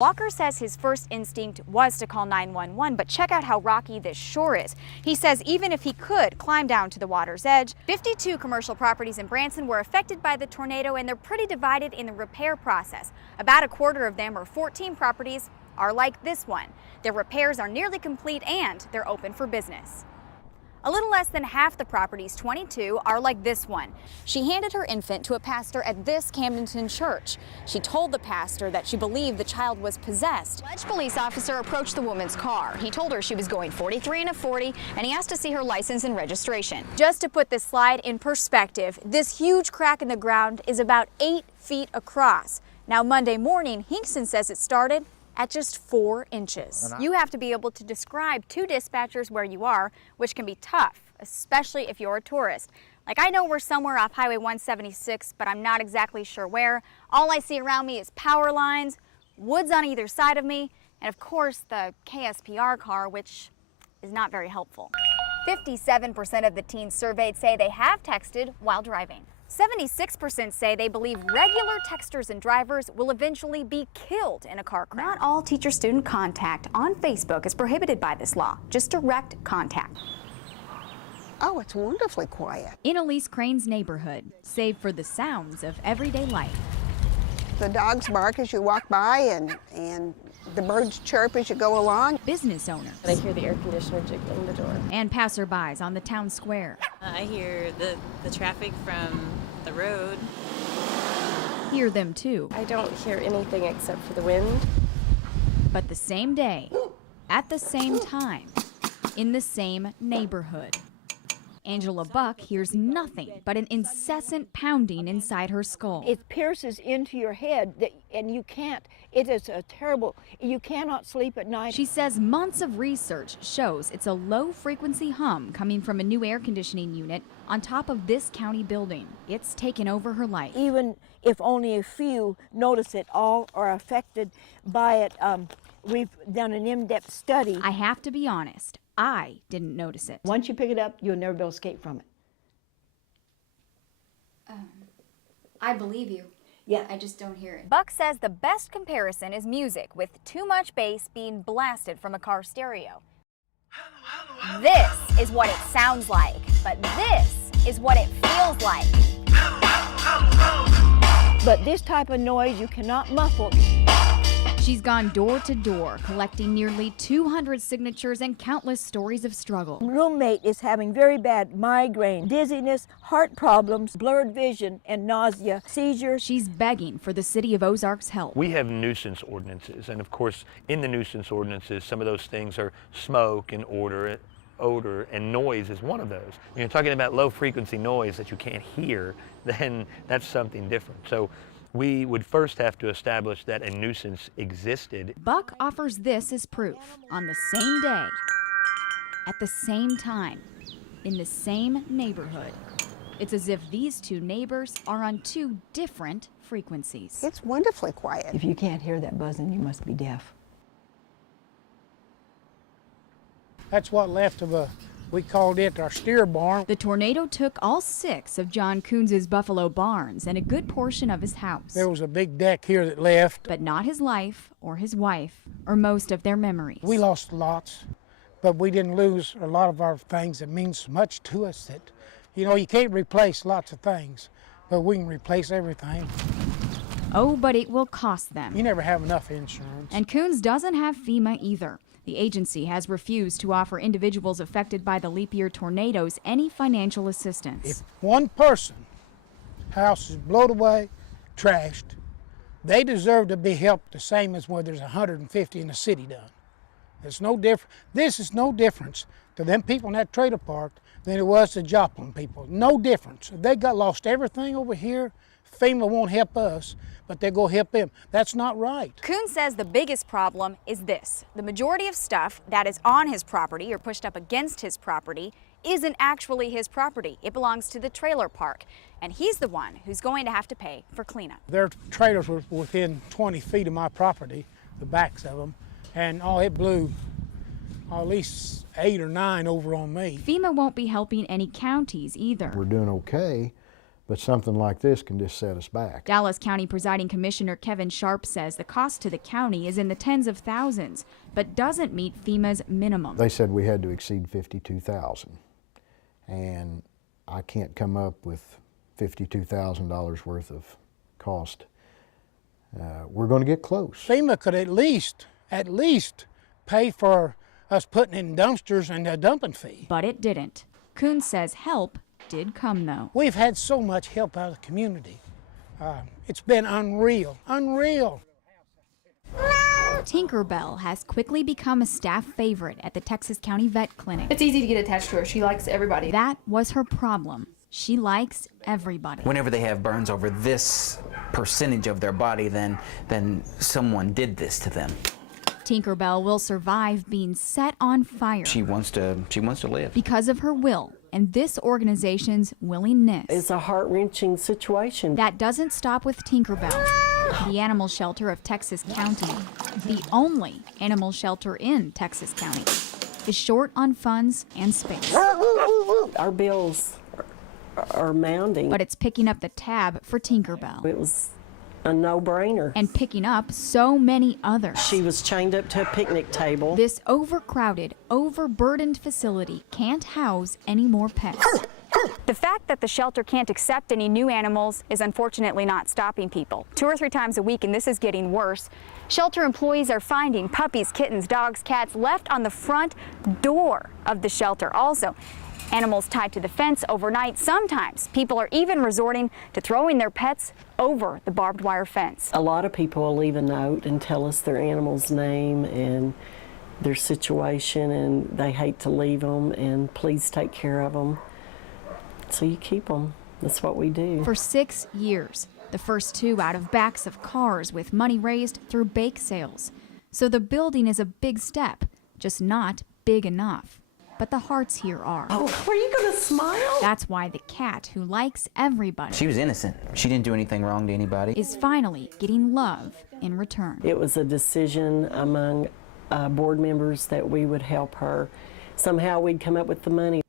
Walker says his first instinct was to call 911, but check out how rocky this shore is. He says even if he could climb down to the water's edge, 52 commercial properties in Branson were affected by the tornado, and they're pretty divided in the repair process. About a quarter of them, or 14 properties, are like this one. Their repairs are nearly complete and they're open for business. A little less than half the properties, 22, are like this one. She handed her infant to a pastor at this Camdenton church. She told the pastor that she believed the child was possessed. Alleged police officer approached the woman's car. He told her she was going 43 and a 40, and he asked to see her license and registration. Just to put this slide in perspective, this huge crack in the ground is about 8 feet across. Now, Monday morning, Hinkson says it started at just 4 inches. You have to be able to describe to dispatchers where you are, which can be tough, especially if you're a tourist. Like, I know we're somewhere off Highway 176, but I'm not exactly sure where. All I see around me is power lines, woods on either side of me, and of course the KSPR car, which is not very helpful. 57% of the teens surveyed say they have texted while driving. 76% say they believe regular texters and drivers will eventually be killed in a car crash. Not all teacher-student contact on Facebook is prohibited by this law, just direct contact. Oh, it's wonderfully quiet. In Elise Crane's neighborhood, save for the sounds of everyday life. The dogs bark as you walk by, and the birds chirp as you go along. Business owners. I hear the air conditioner jiggling the door. And passerbys on the town square. I hear the traffic from the road. Hear them too. I don't hear anything except for the wind. But the same day, at the same time, in the same neighborhood. Angela Buck hears nothing but an incessant pounding inside her skull. It pierces into your head, and you can't. It is a terrible, you cannot sleep at night. She says months of research shows it's a low-frequency hum coming from a new air conditioning unit on top of this county building. It's taken over her life. Even if only a few notice it, all are affected by it. We've done an in-depth study. I have to be honest, I didn't notice it. Once you pick it up, you'll never be able to escape from it. I believe you. Yeah. I just don't hear it. Buck says the best comparison is music, with too much bass being blasted from a car stereo. This is what it sounds like, but this is what it feels like. But this type of noise you cannot muffle. She's gone door to door, collecting nearly 200 signatures and countless stories of struggle. Roommate is having very bad migraine, dizziness, heart problems, blurred vision, and nausea, seizures. She's begging for the city of Ozark's help. We have nuisance ordinances, and of course, in the nuisance ordinances, some of those things are smoke and odor, and noise is one of those. When you're talking about low frequency noise that you can't hear, then that's something different. So we would first have to establish that a nuisance existed. Buck offers this as proof. On the same day, at the same time, in the same neighborhood. It's as if these two neighbors are on two different frequencies. It's wonderfully quiet. If you can't hear that buzzing, you must be deaf. That's what left of we called it our steer barn. The tornado took all 6 of John Coons's buffalo barns and a good portion of his house. There was a big deck here that left. But not his life or his wife or most of their memories. We lost lots, but we didn't lose a lot of our things that means much to us. That, you know, you can't replace lots of things, but we can replace everything. Oh, but it will cost them. You never have enough insurance. And Coons doesn't have FEMA either. The agency has refused to offer individuals affected by the leap year tornadoes any financial assistance. If one person, house is blown away, trashed, they deserve to be helped the same as where there's 150 in the city done. It's no different. This is no difference to them people in that trailer park than it was to Joplin people. No difference. If they lost everything over here, FEMA won't help us, but they go help them. That's not right. Coons says the biggest problem is this. The majority of stuff that is on his property or pushed up against his property isn't actually his property. It belongs to the trailer park, and he's the one who's going to have to pay for cleanup. Their trailers were within 20 feet of my property, the backs of them, and it blew at least 8 or 9 over on me. FEMA won't be helping any counties either. We're doing okay, but something like this can just set us back. Dallas County Presiding Commissioner Kevin Sharp says the cost to the county is in the tens of thousands, but doesn't meet FEMA's minimum. They said we had to exceed $52,000, and I can't come up with $52,000 worth of cost. We're going to get close. FEMA could at least pay for us putting in dumpsters and a dumping fee. But it didn't. Coons says help did come, though. We've had so much help out of the community. It's been unreal, unreal. Tinkerbell has quickly become a staff favorite at the Texas County Vet Clinic. It's easy to get attached to her. She likes everybody. That was her problem. She likes everybody. Whenever they have burns over this percentage of their body, then someone did this to them. Tinkerbell will survive being set on fire. She wants to live. Because of her will and this organization's willingness. It's a heart-wrenching situation. That doesn't stop with Tinkerbell. The animal shelter of Texas County, the only animal shelter in Texas County, is short on funds and space. Our bills are mounting. But it's picking up the tab for Tinkerbell. It was a no-brainer. And picking up so many others. She was chained up to a picnic table. This overcrowded, overburdened facility can't house any more pets. The fact that the shelter can't accept any new animals is unfortunately not stopping people. 2 or 3 times a week, and this is getting worse, shelter employees are finding puppies, kittens, dogs, cats left on the front door of the shelter. Also, animals tied to the fence overnight. Sometimes people are even resorting to throwing their pets over the barbed wire fence. A lot of people will leave a note and tell us their animal's name and their situation, and they hate to leave them, and please take care of them. So you keep them. That's what we do. For 6 years, the first 2 out of backs of cars with money raised through bake sales. So the building is a big step, just not big enough. But the hearts here are. Oh, were you going to smile? That's why the cat who likes everybody. She was innocent. She didn't do anything wrong to anybody. Is finally getting love in return. It was a decision among board members that we would help her. Somehow we'd come up with the money.